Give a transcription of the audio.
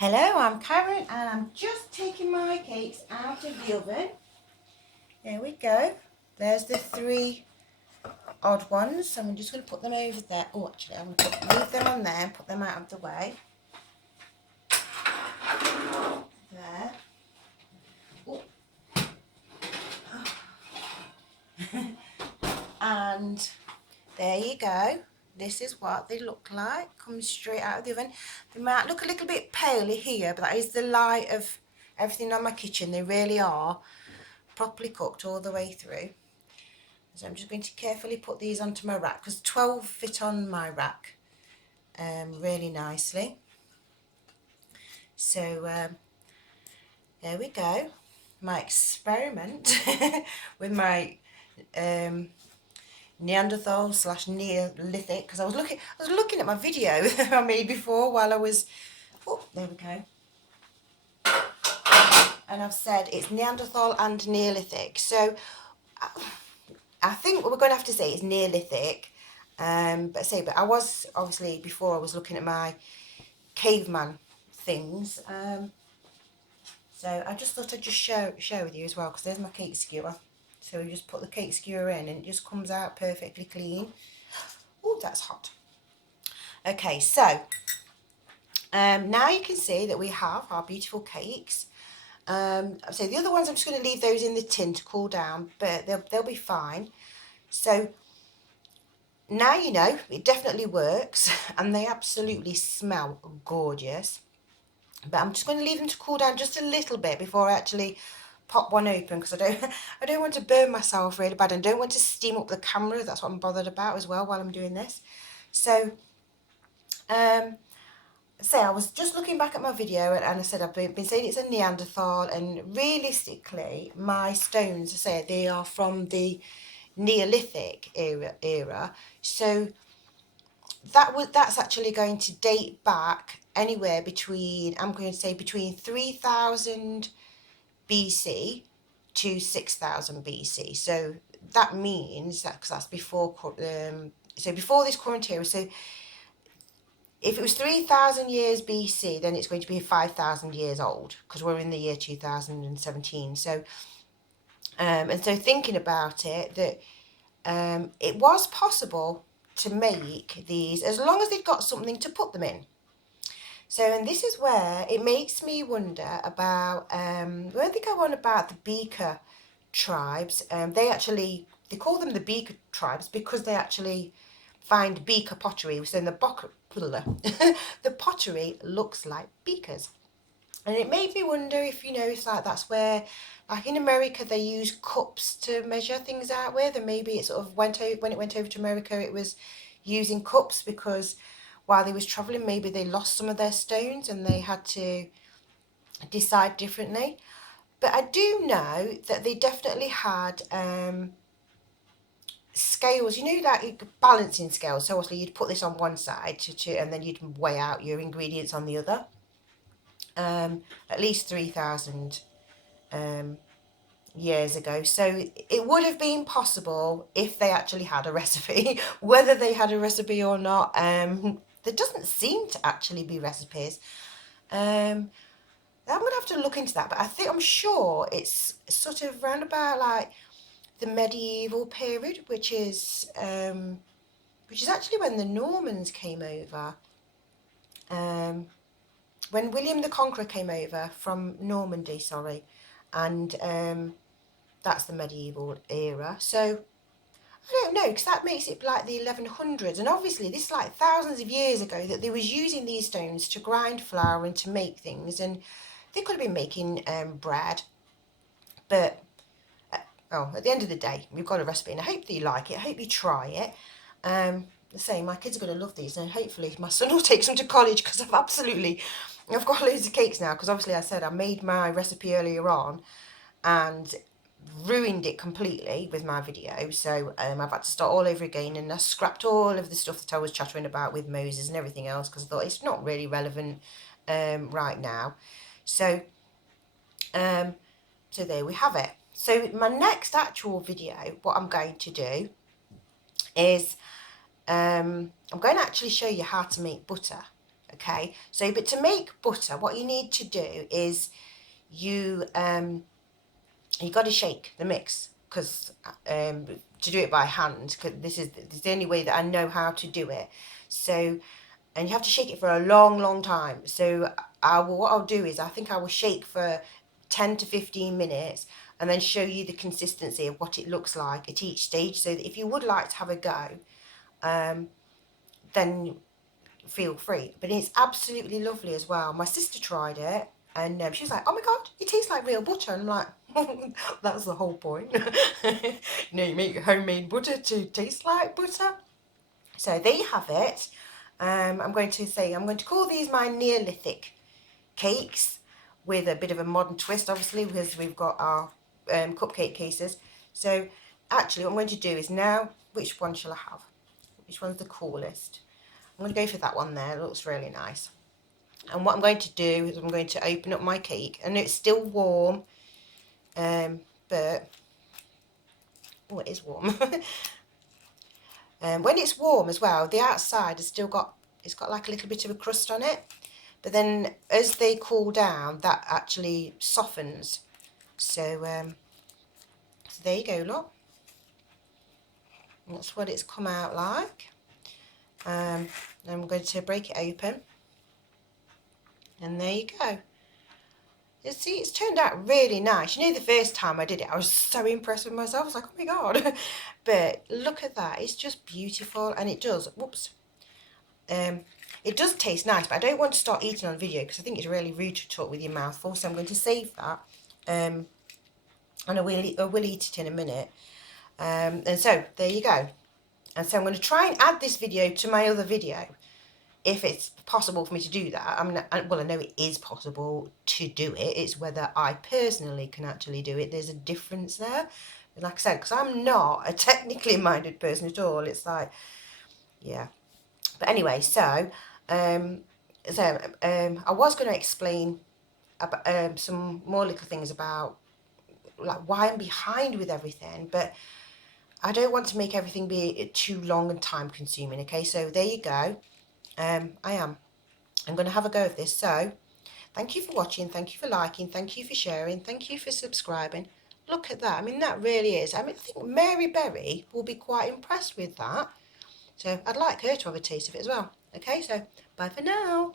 Hello, I'm Karen and I'm just taking my cakes out of the oven. There we go. There's the three odd ones. So I'm just going to put them over there. Oh, actually, I'm going to leave them on there and put them out of the way. There. Oh. And there you go. This is what they look like. Comes straight out of the oven. They might look a little bit paler here, but that is the light of everything on my kitchen. They really are properly cooked all the way through. So I'm just going to carefully put these onto my rack because 12 fit on my rack really nicely. So there we go. My experiment with my Neanderthal / Neolithic, because I was looking at my video I made before while I was, oh, there we go. And I've said it's Neanderthal and Neolithic. So I think what we're going to have to say is Neolithic. But I was obviously before I was looking at my caveman things. So I just thought I'd just share with you as well, because there's my cake skewer. So we just put the cake skewer in and it just comes out perfectly clean. Oh, that's hot. Okay, so now you can see that we have our beautiful cakes. So the other ones, I'm just going to leave those in the tin to cool down, but they'll be fine. So now you know it definitely works, and they absolutely smell gorgeous. But I'm just going to leave them to cool down just a little bit before I actually pop one open, because I don't want to burn myself really bad, and don't want to steam up the camera. That's what I'm bothered about as well while I'm doing this. So I was just looking back at my video, and I said I've been saying it's a Neanderthal, and realistically my stones, I say they are from the Neolithic era. So that's actually going to date back anywhere between, I'm going to say between 3000 BC to 6000 BC. So that means that, because that's before so before this current era. So if it was 3000 years BC, then it's going to be 5000 years old, because we're in the year 2017. So and so thinking about it, that it was possible to make these as long as they'd got something to put them in. So, and this is where it makes me wonder about where they go on about the Beaker tribes. They call them the Beaker tribes because they actually find beaker pottery. So the pottery looks like beakers. And it made me wonder if, if like that's where, like in America, they use cups to measure things out with, and maybe it sort of went over, when it went over to America, it was using cups, because while they was travelling, maybe they lost some of their stones and they had to decide differently. But I do know that they definitely had scales, like balancing scales. So obviously you'd put this on one side and then you'd weigh out your ingredients on the other. At least 3000 years ago. So it would have been possible if they actually had a recipe. Whether they had a recipe or not, there doesn't seem to actually be recipes. I'm gonna have to look into that, but I'm sure it's sort of round about like the medieval period, which is actually when the Normans came over. When William the Conqueror came over from Normandy, sorry, and that's the medieval era. So I don't know, because that makes it like the 1100s, and obviously this is like thousands of years ago that they was using these stones to grind flour and to make things, and they could have been making bread. But at the end of the day, we've got a recipe, and I hope that you like it. I hope you try it. The same, my kids are going to love these, and hopefully my son will take some to college, because I've got loads of cakes now, because obviously I said I made my recipe earlier on and ruined it completely with my video. So I've had to start all over again, and I scrapped all of the stuff that I was chattering about with Moses and everything else, because I thought it's not really relevant right now. So so there we have it. So my next actual video, what I'm going to do is I'm going to actually show you how to make butter. Okay, so but to make butter, what you need to do is you got to shake the mix, because to do it by hand, because this is the only way that I know how to do it. So, and you have to shake it for a long time. So what I'll do is I think I will shake for 10 to 15 minutes and then show you the consistency of what it looks like at each stage, so that if you would like to have a go, then feel free. But it's absolutely lovely as well. My sister tried it and she was like, oh my god, it tastes like real butter. And I'm like, that's the whole point. You make homemade butter to taste like butter. So there you have it. I'm going to call these my Neolithic cakes, with a bit of a modern twist, obviously, because we've got our cupcake cases. So actually what I'm going to do is now, which one shall I have? Which one's the coolest? I'm going to go for that one there. It looks really nice. And what I'm going to do is I'm going to open up my cake. I know it's still warm, but oh, it is warm. When it's warm as well, the outside has still got, it's got like a little bit of a crust on it. But then as they cool down, that actually softens. So, so there you go, look. And that's what it's come out like. I'm going to break it open. And there you go. You see, it's turned out really nice. You know, the first time I did it, I was so impressed with myself. I was like, oh my god. But look at that. It's just beautiful. And it does, whoops. It does taste nice, but I don't want to start eating on video because I think it's really rude to talk with your mouth full. So I'm going to save that. And I will eat it in a minute. And so, there you go. And so I'm going to try and add this video to my other video, if it's possible for me to do that. I mean, well, I know it is possible to do it. It's whether I personally can actually do it. There's a difference there. And like I said, because I'm not a technically minded person at all. It's like, yeah. But anyway, so I was going to explain about, some more little things about like why I'm behind with everything, but I don't want to make everything be too long and time consuming. Okay, so there you go. I'm going to have a go of this. So thank you for watching, thank you for liking, thank you for sharing, thank you for subscribing. Look at that. I mean, that really is, I mean, I think Mary Berry will be quite impressed with that. So I'd like her to have a taste of it as well. Okay, so bye for now.